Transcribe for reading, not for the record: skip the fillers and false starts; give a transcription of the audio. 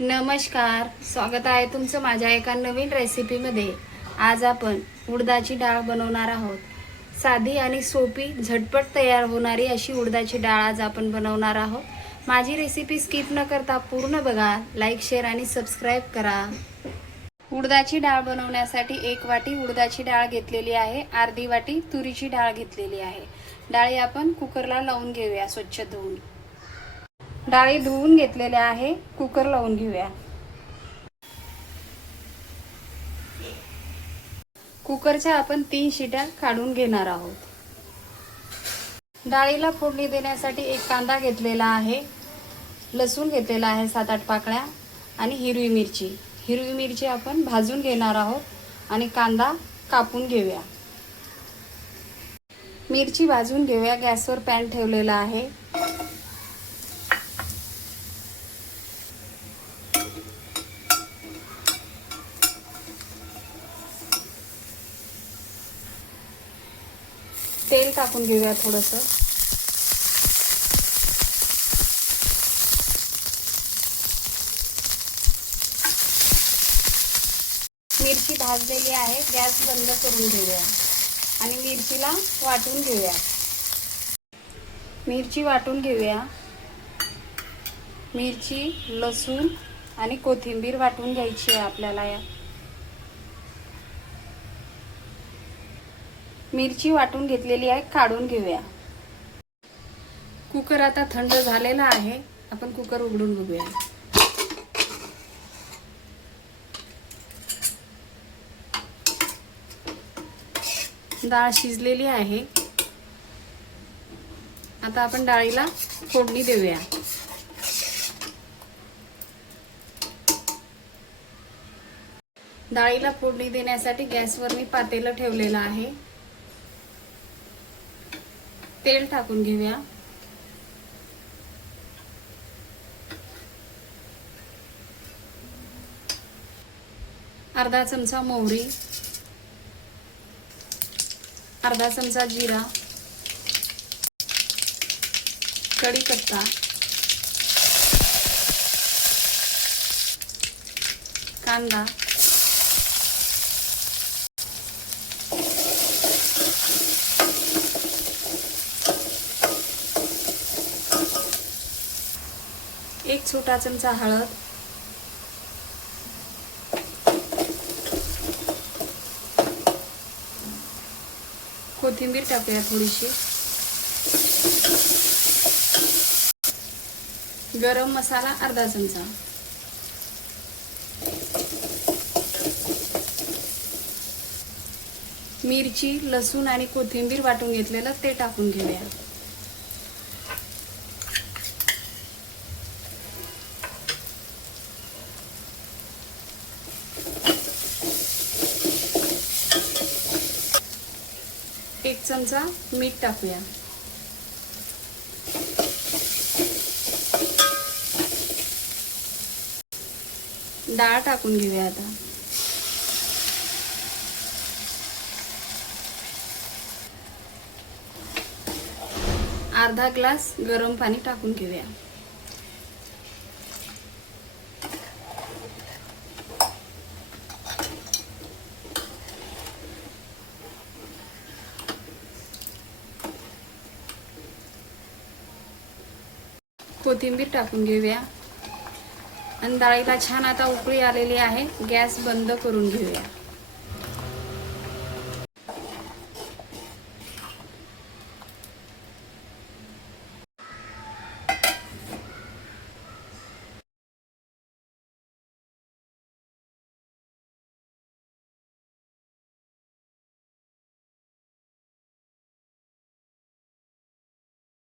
नमस्कार, स्वागत आहे तुमचं माझ्या एका नवीन रेसिपीमध्ये। आज आपण उडदाची डाळ बनवणार आहोत। साधी आणि सोपी झटपट तयार होणारी अशी उडदाची डाळ आज आपण बनवणार आहोत। माझी रेसिपी स्किप न करता पूर्ण बघा, लाईक शेअर आणि सबस्क्राईब करा। उडदाची डाळ बनवण्यासाठी 1 वाटी उडदाची डाळ घेतलेली आहे, अर्धी वाटी तुरीची डाळ घेतलेली आहे। डाळी आपण कुकरला लावून घेऊया स्वच्छ धुवून। डाळी धुवून घेतलेल्या आहे, कुकर लावून घेऊया। कुकरच्या आपण 3 शिट्या काढून घेणार आहोत। डाळीला फोडणी देण्यासाठी 1 कांदा घेतलेला आहे, लसूण घेतलेला आहे 7-8 पाकळ्या आणि हिरवी मिरची आपण भाजून घेणार आहोत आणि कांदा कापून घेऊया। मिरची भाजून घेऊया। गॅसवर पॅन ठेवलेला आहे। तेल टाकून घेऊया थोडंसं। मिरची भाजलेली आहे, गॅस बंद करून घेऊया आणि मिरचीला वाटून घेऊया। मिरची वाटून घेऊया। मिरची, लसूण आणि कोथिंबीर वाटून घ्यायची आहे आपल्याला। मिरची वाटून घेतलेली आहे, काढून घेऊया। कुकर आता थंड झालेला आहे, आपण कुकर उघडून बघूया। डाळ शिजलेली आहे। आता आपण डाळीला फोडणी देऊया। डाळीला फोडणी देण्यासाठी गॅसवर मी पातेलं ठेवलेलं आहे। तेल टाकून घेऊया। अर्धा चमचा मोहरी, अर्धा चमचा जिरा, कढीपत्ता, कांदा, एक छोटा चमचा हळद, कोथिंबीर टाकूया थोडीशी, गरम मसाला अर्धा चमचा, मिरची, लसूण आणि कोथिंबीर वाटून घेतलेलं ते टाकून घेऊया। एक चमचा मीठ टाकूया। डाळ टाकून घेऊया आता। अर्धा ग्लास गरम पाणी टाकून घेऊया। कोथिंबीर टाकून घेऊया आणि डाळीला छान आता उकळी आलेली आहे, गॅस बंद करून घेऊया।